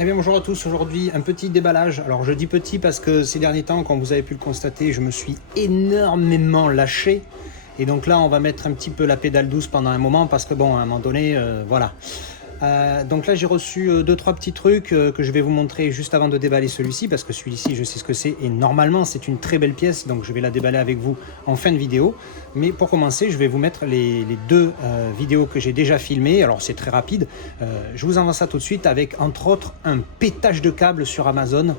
Eh bien bonjour à tous, aujourd'hui un petit déballage. Alors je dis petit parce que ces derniers temps, comme vous avez pu le constater, je me suis énormément lâché. Et donc là on va mettre un petit peu la pédale douce pendant un moment parce que bon, à un moment donné, voilà. Donc là j'ai reçu 2-3 petits trucs que je vais vous montrer juste avant de déballer celui-ci parce que celui-ci je sais ce que c'est et normalement c'est une très belle pièce, donc je vais la déballer avec vous en fin de vidéo. Mais pour commencer je vais vous mettre les deux vidéos que j'ai déjà filmées. Alors c'est très rapide, je vous envoie ça tout de suite avec entre autres un pétage de câble sur Amazon.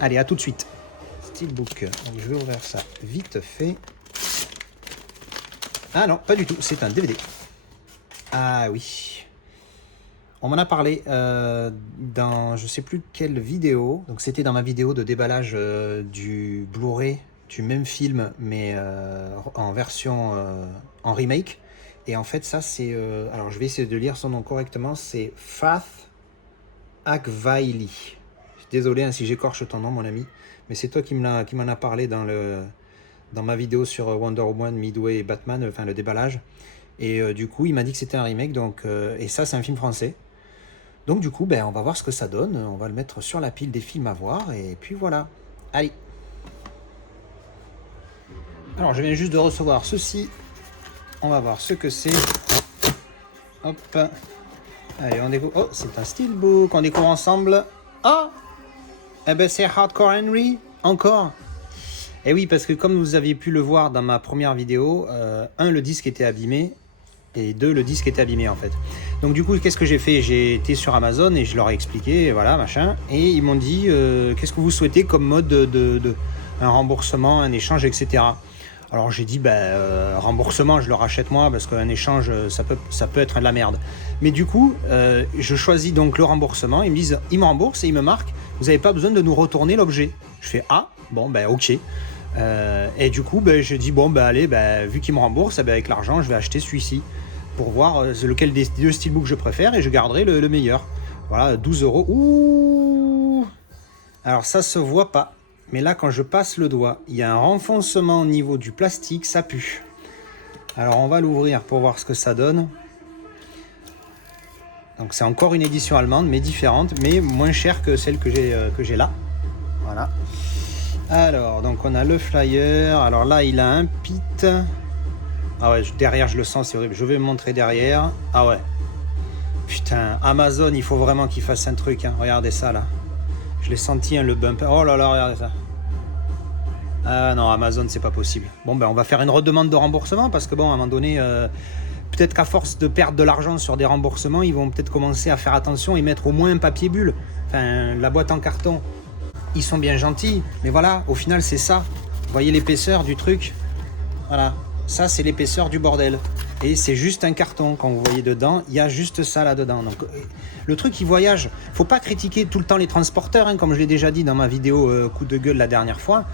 Allez, à tout de suite. Steelbook, donc je vais ouvrir ça vite fait. Ah non, pas du tout, c'est un DVD. Ah oui. On m'en a parlé dans je sais plus quelle vidéo, donc c'était dans ma vidéo de déballage du Blu-ray du même film mais en version en remake. Et en fait ça c'est, alors je vais essayer de lire son nom correctement, c'est Fath Akvaili. Désolé hein, si j'écorche ton nom mon ami, mais c'est toi qui m'en a parlé dans ma vidéo sur Wonder Woman, Midway et Batman, enfin le déballage. Et du coup il m'a dit que c'était un remake, donc et ça c'est un film français. Donc du coup, on va voir ce que ça donne. On va le mettre sur la pile des films à voir. Et puis voilà. Allez. Alors, je viens juste de recevoir ceci. On va voir ce que c'est. Hop. Allez, on découvre. Oh, c'est un steelbook. On découvre ensemble. Ah, eh ben c'est Hardcore Henry. Encore. Et oui, parce que comme vous aviez pu le voir dans ma première vidéo, le disque était abîmé. Et 2, le disque était abîmé en fait. Donc du coup, qu'est-ce que j'ai fait? J'ai été sur Amazon et je leur ai expliqué, voilà, machin. Et ils m'ont dit, qu'est-ce que vous souhaitez comme mode un remboursement, un échange, etc. Alors j'ai dit, remboursement, je le rachète moi, parce qu'un échange, ça peut être de la merde. Mais du coup, je choisis donc le remboursement. Ils me disent, ils me remboursent et ils me marquent, vous n'avez pas besoin de nous retourner l'objet. Je fais, ah, bon, ok. Et du coup, j'ai dit, allez, vu qu'ils me remboursent, avec l'argent, je vais acheter celui-ci pour voir lequel des deux steelbooks je préfère et je garderai le meilleur. Voilà, 12 €. Ouh! Alors ça se voit pas, mais là quand je passe le doigt, il y a un renfoncement au niveau du plastique, ça pue. Alors on va l'ouvrir pour voir ce que ça donne. Donc c'est encore une édition allemande, mais différente, mais moins chère que celle que j'ai là. Voilà. Alors, donc on a le flyer. Alors là, il a un pit. Ah ouais, derrière, je le sens, c'est horrible. Je vais me montrer derrière. Ah ouais. Putain, Amazon, il faut vraiment qu'il fasse un truc. Hein. Regardez ça, là. Je l'ai senti, hein, le bumper. Oh là là, regardez ça. Ah non, Amazon, c'est pas possible. Bon, on va faire une redemande de remboursement parce que bon, à un moment donné, peut-être qu'à force de perdre de l'argent sur des remboursements, ils vont peut-être commencer à faire attention et mettre au moins un papier bulle. Enfin, la boîte en carton. Ils sont bien gentils, mais voilà, au final, c'est ça. Vous voyez l'épaisseur du truc? Voilà. Ça, c'est l'épaisseur du bordel. Et c'est juste un carton. Quand vous voyez dedans, il y a juste ça là-dedans. Donc, le truc, il voyage. Faut pas critiquer tout le temps les transporteurs, hein, comme je l'ai déjà dit dans ma vidéo coup de gueule la dernière fois.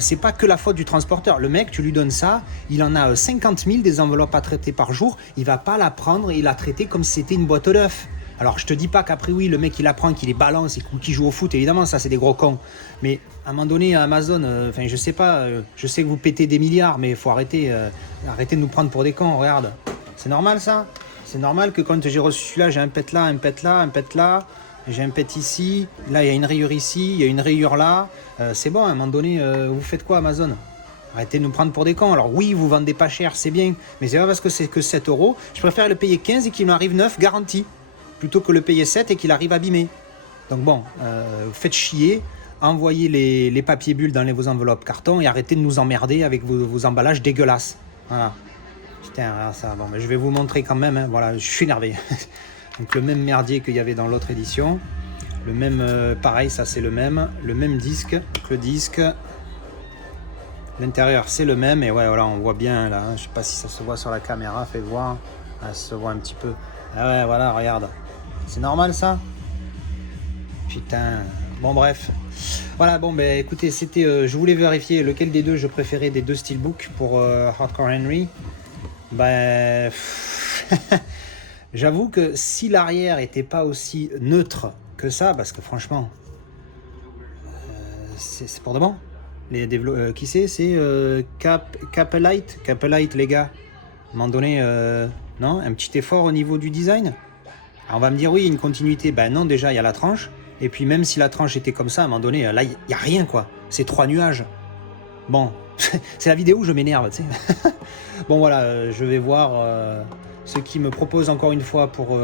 C'est pas que la faute du transporteur. Le mec, tu lui donnes ça, il en a 50 000 des enveloppes à traiter par jour. Il va pas la prendre et la traiter comme si c'était une boîte d'œufs. Alors je te dis pas qu'après oui, le mec il apprend qu'il les balance et qu'il joue au foot, évidemment ça c'est des gros cons. Mais à un moment donné à Amazon, je sais pas, je sais que vous pétez des milliards, mais il faut arrêter de nous prendre pour des cons, regarde. C'est normal ça? C'est normal que quand j'ai reçu celui-là, j'ai un pet là, un pet là, un pet là, j'ai un pet ici, là il y a une rayure ici, il y a une rayure là. C'est bon, à un moment donné, vous faites quoi Amazon? Arrêtez de nous prendre pour des cons. Alors oui, vous vendez pas cher, c'est bien, mais c'est pas parce que c'est que 7 €. Je préfère le payer 15 et qu'il m'en arrive 9 garanti, plutôt que le payer 7 et qu'il arrive abîmé. Donc bon, vous faites chier, envoyez les papiers bulles dans vos enveloppes carton et arrêtez de nous emmerder avec vos emballages dégueulasses. Voilà. Putain, ça, bon, je vais vous montrer quand même, hein. Voilà, je suis énervé. Donc le même merdier qu'il y avait dans l'autre édition. Le même, pareil, ça c'est le même disque. Le disque, l'intérieur c'est le même, et ouais, voilà, on voit bien là, hein. Je sais pas si ça se voit sur la caméra, faites voir. Ah, ça se voit un petit peu. Ah ouais, voilà, regarde. C'est normal ça? Putain. Bon bref. Voilà, bon écoutez, c'était, je voulais vérifier lequel des deux je préférais des deux steelbooks pour Hardcore Henry. J'avoue que si l'arrière était pas aussi neutre que ça, parce que franchement, c'est pour de bon. Qui c'est Capelite les gars. À un moment donné, non, un petit effort au niveau du design. Alors on va me dire oui, une continuité. Ben non, déjà il y a la tranche. Et puis même si la tranche était comme ça, à un moment donné, là, il n'y a rien, quoi. C'est 3 nuages. Bon, c'est la vidéo où je m'énerve, tu sais. Bon, voilà, je vais voir ce qui me propose encore une fois pour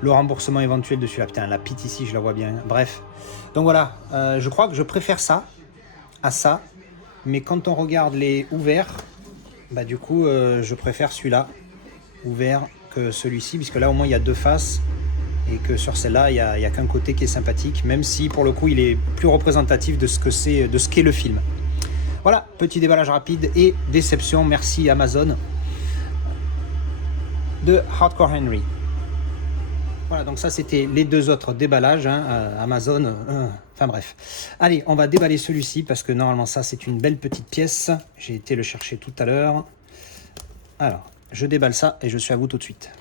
le remboursement éventuel de celui-là. Putain, la pite ici, je la vois bien. Bref. Donc voilà, je crois que je préfère ça à ça. Mais quand on regarde les ouverts, bah du coup, je préfère celui-là, ouvert, que celui-ci, puisque là, au moins, il y a 2 faces. Et que sur celle-là, il n'y a qu'un côté qui est sympathique, même si, pour le coup, il est plus représentatif de ce que c'est, de ce qu'est le film. Voilà, petit déballage rapide et déception. Merci Amazon de Hardcore Henry. Voilà, donc ça, c'était les 2 autres déballages, hein, Amazon... Enfin bref. Allez, on va déballer celui-ci parce que normalement ça c'est une belle petite pièce. J'ai été le chercher tout à l'heure. Alors, je déballe ça et je suis à vous tout de suite.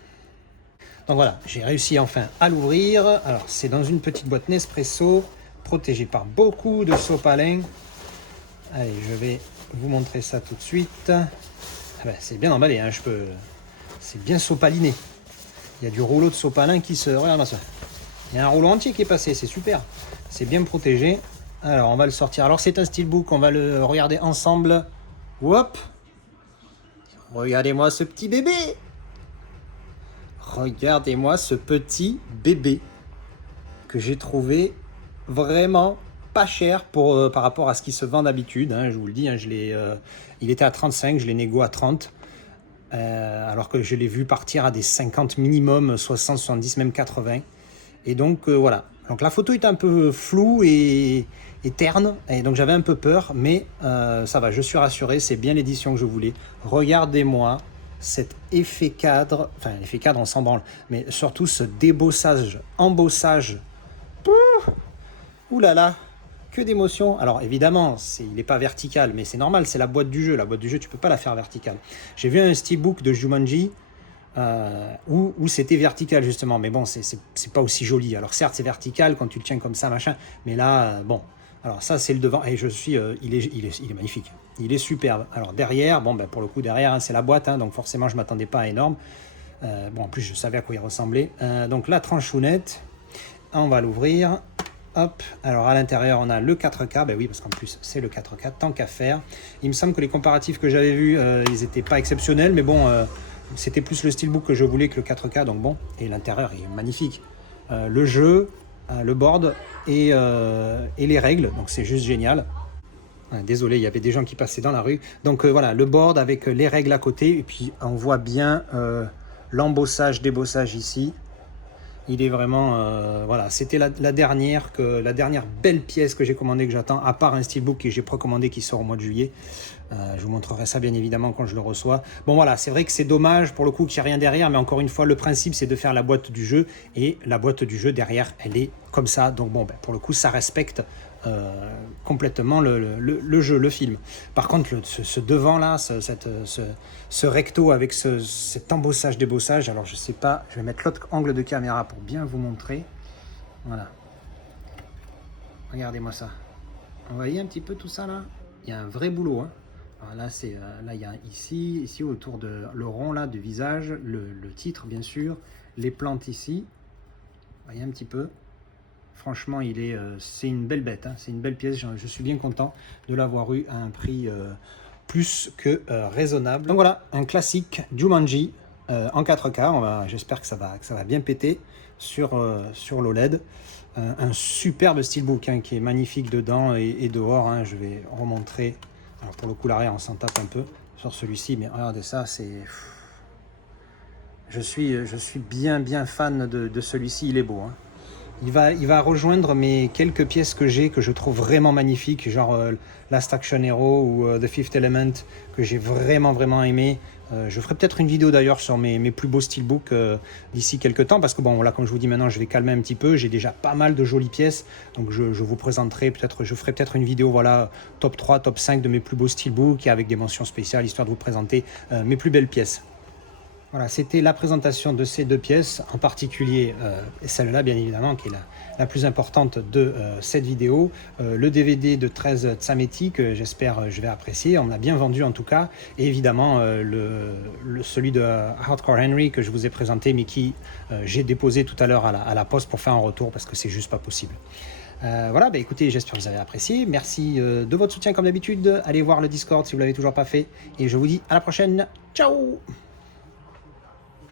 Donc voilà, j'ai réussi enfin à l'ouvrir. Alors c'est dans une petite boîte Nespresso, protégée par beaucoup de sopalin. Allez, je vais vous montrer ça tout de suite. Ah ben, c'est bien emballé, hein, c'est bien sopaliné. Il y a du rouleau de sopalin qui se... Regarde ça. Il y a un rouleau entier qui est passé, c'est super. C'est bien protégé. Alors, on va le sortir. Alors, c'est un steelbook, on va le regarder ensemble. Hop! Regardez-moi ce petit bébé! Regardez-moi ce petit bébé que j'ai trouvé vraiment pas cher par rapport à ce qui se vend d'habitude. Hein, je vous le dis, hein, il était à 35, je l'ai négo à 30. Alors que je l'ai vu partir à des 50 minimum, 60, 70, même 80. Et donc voilà. Donc la photo est un peu floue et terne, et donc j'avais un peu peur, mais ça va, je suis rassuré, c'est bien l'édition que je voulais. Regardez-moi cet effet cadre, enfin l'effet cadre on s'en branle, mais surtout ce débossage, embossage. Ouh là là, que d'émotion. Alors évidemment, il n'est pas vertical, mais c'est normal, c'est la boîte du jeu. La boîte du jeu, tu peux pas la faire verticale. J'ai vu un steelbook de Jumanji où c'était vertical justement, mais bon, c'est pas aussi joli. Alors certes, c'est vertical quand tu le tiens comme ça, machin, mais là, bon. Alors ça, c'est le devant, et il est magnifique. Il est superbe. Alors derrière, bon, ben, pour le coup, derrière, hein, c'est la boîte, hein, donc forcément, je m'attendais pas à énorme. Bon, en plus, je savais à quoi il ressemblait. Donc la tranchounette, on va l'ouvrir. Hop, alors à l'intérieur on a le 4K, ben oui parce qu'en plus c'est le 4K, tant qu'à faire. Il me semble que les comparatifs que j'avais vus, ils n'étaient pas exceptionnels, mais bon, c'était plus le steelbook que je voulais que le 4K, donc bon, et l'intérieur est magnifique. Le jeu, le board et les règles, donc c'est juste génial. Désolé, il y avait des gens qui passaient dans la rue. Donc voilà, le board avec les règles à côté, et puis on voit bien l'embossage, débossage ici. Il est vraiment, voilà, c'était la dernière belle pièce que j'ai commandée, que j'attends, à part un steelbook que j'ai précommandé qui sort au mois de juillet. Je vous montrerai ça bien évidemment quand je le reçois. Bon voilà, c'est vrai que c'est dommage pour le coup qu'il n'y a rien derrière, mais encore une fois, le principe c'est de faire la boîte du jeu, et la boîte du jeu derrière, elle est comme ça. Donc bon, ben, pour le coup, ça respecte complètement le jeu, le film. Par contre, ce devant là, ce recto avec cet embossage, débossage, alors je sais pas, je vais mettre l'autre angle de caméra pour bien vous montrer. Voilà. Regardez-moi ça. Vous voyez un petit peu tout ça là? Il y a un vrai boulot. Hein. Alors là, là, il y a ici autour de le rond là du visage, le titre bien sûr, les plantes ici. Vous voyez un petit peu. Franchement, c'est une belle bête, hein. C'est une belle pièce. Je suis bien content de l'avoir eu à un prix plus que raisonnable. Donc voilà, un classique Jumanji en 4K. J'espère que ça va bien péter sur l'OLED. Un superbe steelbook hein, qui est magnifique dedans et dehors. Hein. Je vais remontrer. Alors pour le coup, l'arrière, on s'en tape un peu sur celui-ci, mais regardez ça, c'est... Je suis bien fan de celui-ci. Il est beau. Hein. Il va rejoindre mes quelques pièces que j'ai, que je trouve vraiment magnifiques, genre Last Action Hero ou The Fifth Element, que j'ai vraiment aimé. Je ferai peut-être une vidéo d'ailleurs sur mes plus beaux steelbooks d'ici quelques temps, parce que bon, là, comme je vous dis maintenant, je vais calmer un petit peu. J'ai déjà pas mal de jolies pièces, donc je vous présenterai je ferai peut-être une vidéo, voilà, top 3, top 5 de mes plus beaux steelbooks, avec des mentions spéciales, histoire de vous présenter mes plus belles pièces. Voilà, c'était la présentation de ces deux pièces, en particulier celle-là, bien évidemment, qui est la plus importante de cette vidéo. Le DVD de 13 Tsameti, que j'espère je vais apprécier. On me l'a bien vendu en tout cas. Et évidemment, celui de Hardcore Henry que je vous ai présenté, mais qui j'ai déposé tout à l'heure à la poste pour faire un retour, parce que c'est juste pas possible. Voilà, bah écoutez, j'espère que vous avez apprécié. Merci de votre soutien comme d'habitude. Allez voir le Discord si vous ne l'avez toujours pas fait. Et je vous dis à la prochaine. Ciao!